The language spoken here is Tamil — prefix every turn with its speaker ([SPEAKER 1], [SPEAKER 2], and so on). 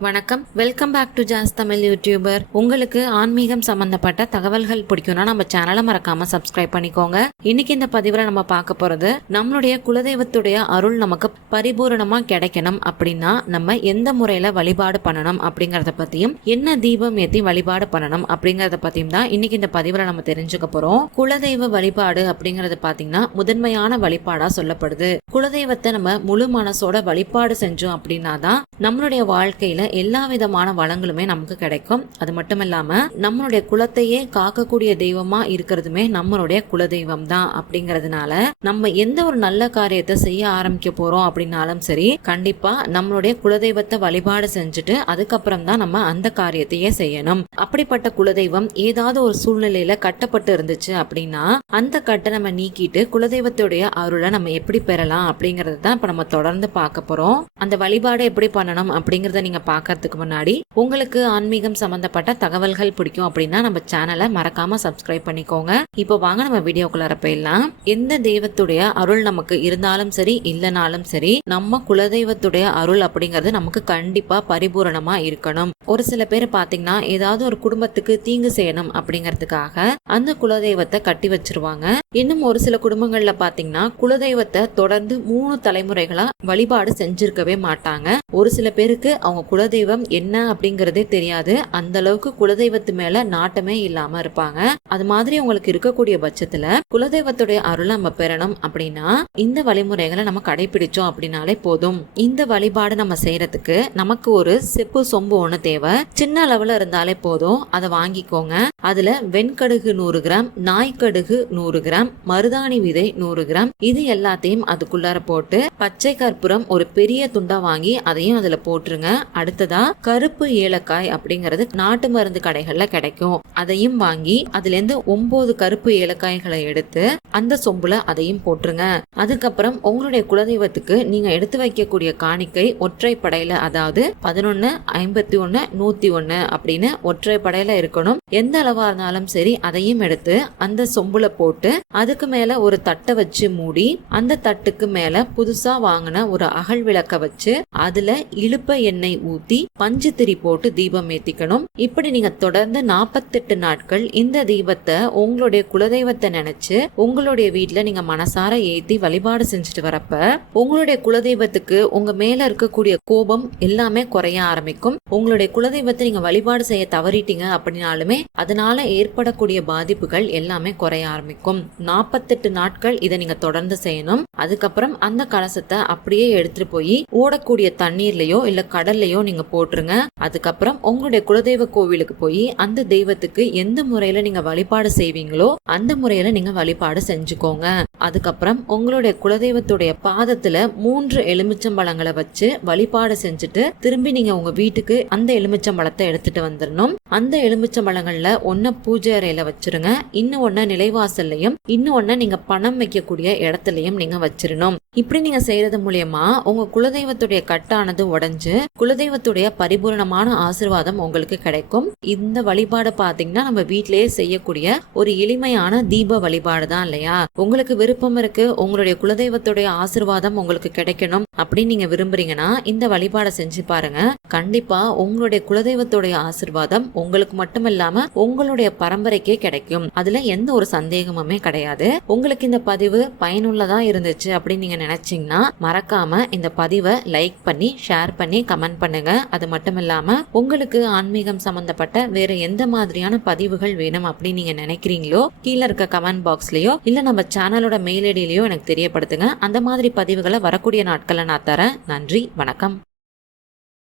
[SPEAKER 1] வணக்கம். Welcome back to jazz Tamil YouTuber உங்களுக்கு ஆன்மீகம் சம்பந்தப்பட்ட தகவல்கள் பிடிக்கும்னா நம்ம சேனலை மறக்காம சப்ஸ்கிரைப் பண்ணிக்கோங்க. இன்னைக்கு இந்த பதிவில் நம்ம பார்க்க போறது நம்மளுடைய குலதெய்வத்துடைய அருள் நமக்கு பரிபூரணமா கிடைக்கணும் அப்படின்னா நம்ம எந்த முறையில வழிபாடு பண்ணணும் அப்படிங்கறத பத்தியும் என்ன தீபம் ஏத்தி வழிபாடு பண்ணணும் அப்படிங்கறத பத்தியும் தான் இன்னைக்கு இந்த பதிவில் நம்ம தெரிஞ்சுக்க போறோம். குலதெய்வ வழிபாடு அப்படிங்கறது பாத்தீங்கன்னா முதன்மையான வழிபாடா சொல்லப்படுது. குலதெய்வத்தை நம்ம முழு மனசோட வழிபாடு செஞ்சோம் அப்படின்னா தான் நம்மளுடைய வாழ்க்கையில எல்லா விதமான வளங்களுமே நமக்கு கிடைக்கும். அது மட்டும் இல்லாம நம்மளுடைய குலத்தையே காக்கக்கூடிய தெய்வமா இருக்கிறதுமே நம்மளுடைய குலதெய்வம் தான். அப்படிங்கறதுனால நம்ம எந்த ஒரு நல்ல காரியத்தை செய்ய ஆரம்பிக்க போறோம் அப்படின்னாலும் சரி கண்டிப்பா நம்மளுடைய குலதெய்வத்தை வழிபாடு செஞ்சுட்டு அதுக்கப்புறம் தான் நம்ம அந்த காரியத்தையே செய்யணும். அப்படிப்பட்ட குலதெய்வம் ஏதாவது ஒரு சூழ்நிலையில கட்டப்பட்டு இருந்துச்சு அப்படின்னா அந்த கட்டை நம்ம நீக்கிட்டு குலதெய்வத்துடைய அருளை நம்ம எப்படி பெறலாம் அப்படிங்கறத தான் இப்ப நம்ம தொடர்ந்து பார்க்க போறோம். அந்த வழிபாடு எப்படி பண்ணணும் அப்படிங்கறத நீங்க பார்க்கறதுக்கு முன்னாடி உங்களுக்கு ஆன்மீகம் சம்பந்தப்பட்ட தகவல்கள் பிடிக்கும் அப்படின்னா நம்ம சேனலை மறக்காம சப்ஸ்கிரைப் பண்ணிக்கோங்க. இப்போ வாங்க நம்ம வீடியோக்குள்ளார எல்லாம் எந்த தெய்வத்துடைய அருள் நமக்கு இருந்தாலும் சரி இல்லைனாலும் சரி நம்ம குலதெய்வத்துடைய அருள் அப்படிங்கிறது நமக்கு கண்டிப்பா பரிபூரணமா இருக்கணும். ஒரு சில பேர் பாத்தீங்கன்னா ஏதாவது ஒரு குடும்பத்துக்கு தீங்கு செய்யணும் அப்படிங்கறதுக்காக அந்த குலதெய்வத்தை கட்டி வச்சிருவாங்க. இன்னும் ஒரு சில குடும்பங்கள்ல பாத்தீங்கன்னா குலதெய்வத்தை தொடர்ந்து மூணு தலைமுறைகளா வழிபாடு செஞ்சிருக்கவே மாட்டாங்க. ஒரு சில பேருக்கு அவங்க குலதெய்வம் என்ன அப்படிங்கறதே தெரியாது. அந்த அளவுக்கு குலதெய்வத்து மேல நாட்டமே இல்லாம இருப்பாங்க. அது மாதிரி உங்களுக்கு இருக்கக்கூடிய பட்சத்துல குலதெய்வத்துடைய அருள் நம்ம பெறணும் அப்படின்னா இந்த வழிமுறைகளை நம்ம கடைபிடிச்சோம் அப்படின்னாலே போதும். இந்த வழிபாடு நம்ம செய்யறதுக்கு நமக்கு ஒரு செப்பு சொம்பு ஒண்ணு தேவை. சின்ன அளவுல இருந்தாலே போதும். அதை வாங்கிக்கோங்க. அதுல வெண்கடுகு நூறு கிராம் நாய்க்கடுகு நூறு கிராம் மருதாணி விதை நூறு கிராம். இது எல்லாத்தையும் அதுக்குள்ளார போட்டு பச்சை கற்பூரம் ஒரு பெரிய துண்டா வாங்கி அதையும் அதுல போட்டுருங்க. அடுத்ததா கருப்பு ஏலக்காய் அப்படிங்கிறது நாட்டு மருந்து கடைகள்ல கிடைக்கும். அதையும் வாங்கி அதுல இருந்து ஒன்பது கருப்பு ஏலக்காய்களை எடுத்து அந்த சொம்புல அதையும் போட்டுருங்க. அதுக்கப்புறம் உங்களுடைய குலதெய்வத்துக்கு நீங்க எடுத்து வைக்கக்கூடிய காணிக்கை ஒற்றை படையில அதாவது பதினொன்னு ஐம்பத்தி ஒன்னு நூத்தி ஒன்னு அப்படின்னு ஒற்றை படையில இருக்கணும். எந்த அளவா இருந்தாலும் சரி அதையும் எடுத்து அந்த சொம்புல போட்டு அதுக்கு மேல ஒரு தட்டை வச்சு மூடி அந்த தட்டுக்கு மேல புதுசா வாங்கின ஒரு அகல் விளக்க வச்சு அதுல இழுப்ப எண்ணெய் ஊத்தி பஞ்சு திரி போட்டு தீபம் ஏத்திக்கணும். இப்படி நீங்க தொடர்ந்து நாற்பத்தெட்டு நாட்கள் இந்த தீபத்தை உங்களுடைய குலதெய்வத்தை நினைச்சு உங்களுடைய வீட்டில் நீங்க மனசார ஏத்தி வழிபாடு செஞ்சுட்டு வரப்ப உங்களுடைய குலதெய்வத்துக்கு உங்க மேல இருக்கக்கூடிய கோபம் எல்லாமே குறைய ஆரம்பிக்கும். உங்களுடைய குலதெய்வத்தை நீங்க வழிபாடு செய்ய தவறிட்டீங்க அப்படின்னாலுமே அதனால ஏற்படக்கூடிய பாதிப்புகள் எல்லாமே குறைய ஆரம்பிக்கும். நாற்பத்தெட்டு நாட்கள் இதை நீங்க தொடர்ந்து செய்யணும். அதுக்கப்புறம் அந்த கலசத்தை அப்படியே எடுத்துட்டு போய் ஓடக்கூடிய தண்ணீர்லயோ இல்ல கடல்லையோ நீங்க போட்டுருங்க. அதுக்கப்புறம் உங்களுடைய குலதெய்வ கோவிலுக்கு போய் அந்த தெய்வத்துக்கு எந்த முறையில நீங்க வழிபாடு செய்வீங்களோ அந்த முறையில நீங்க வழிபாடு செஞ்சுக்கோங்க. அதுக்கப்புறம் உங்களுடைய குலதெய்வத்துடைய பாதத்துல மூன்று எலுமிச்சம்பழங்களை வச்சு வழிபாடு செஞ்சுட்டு திரும்பி நீங்க உங்க வீட்டுக்கு அந்த எலுமிச்சம்பழத்தை எடுத்துட்டு வந்துடணும் அந்த எலுமிச்சம்பழங்கள்ல ஒன்ன பூஜை அறையில வச்சிருங்க. இன்னும் ஒன்ன நிலைவாசல்லையும் இன்னும் நீங்க பணம் வைக்கக்கூடிய இடத்துலயும் நீங்க வச்சிடணும் இப்படி நீங்க செய்யறது மூலியமா உங்க குலதெய்வத்துடைய கட்டானது உடைஞ்சு குலதெய்வத்துடைய பரிபூரணமான ஆசிர்வாதம் உங்களுக்கு கிடைக்கும். இந்த வழிபாடு பாத்தீங்கன்னா நம்ம வீட்டிலேயே செய்யக்கூடிய ஒரு எளிமையான தீப வழிபாடு தான் இல்லையா? உங்களுக்கு விருப்பம் இருக்கு உங்களுடைய குலதெய்வத்துடைய ஆசிர்வாதம் உங்களுக்கு கிடைக்கணும் அப்படின்னு நீங்க விரும்புறீங்கன்னா இந்த வழிபாடை செஞ்சு பாருங்க. கண்டிப்பா உங்களுடைய குலதெய்வத்துடைய ஆசிர்வாதம் உங்களுக்கு மட்டும் இல்லாம உங்களுடைய பரம்பரைக்கே கிடைக்கும். அதுல எந்த ஒரு சந்தேகமுமே கிடையாது. உங்களுக்கு இந்த பதிவு பயனுள்ளதா இருந்துச்சு அப்படின்னு நீங்க நினைச்சீங்கன்னா மறக்காம இந்த பதிவை லைக் பண்ணி ஷேர் பண்ணி கமெண்ட் பண்ணுங்க. அது மட்டும் இல்லாம உங்களுக்கு ஆன்மீகம் சம்பந்தப்பட்ட வேற எந்த மாதிரியான பதிவுகள் வேணும் அப்படின்னு நீங்க நினைக்கிறீங்களோ கீழே இருக்க கமெண்ட் பாக்ஸ்லயோ இல்ல நம்ம சேனலோட மெயில் ஐடியிலயோ எனக்கு தெரியப்படுத்துங்க. அந்த மாதிரி பதிவுகளை வரக்கூடிய நாட்களை நான் தரேன். நன்றி வணக்கம்.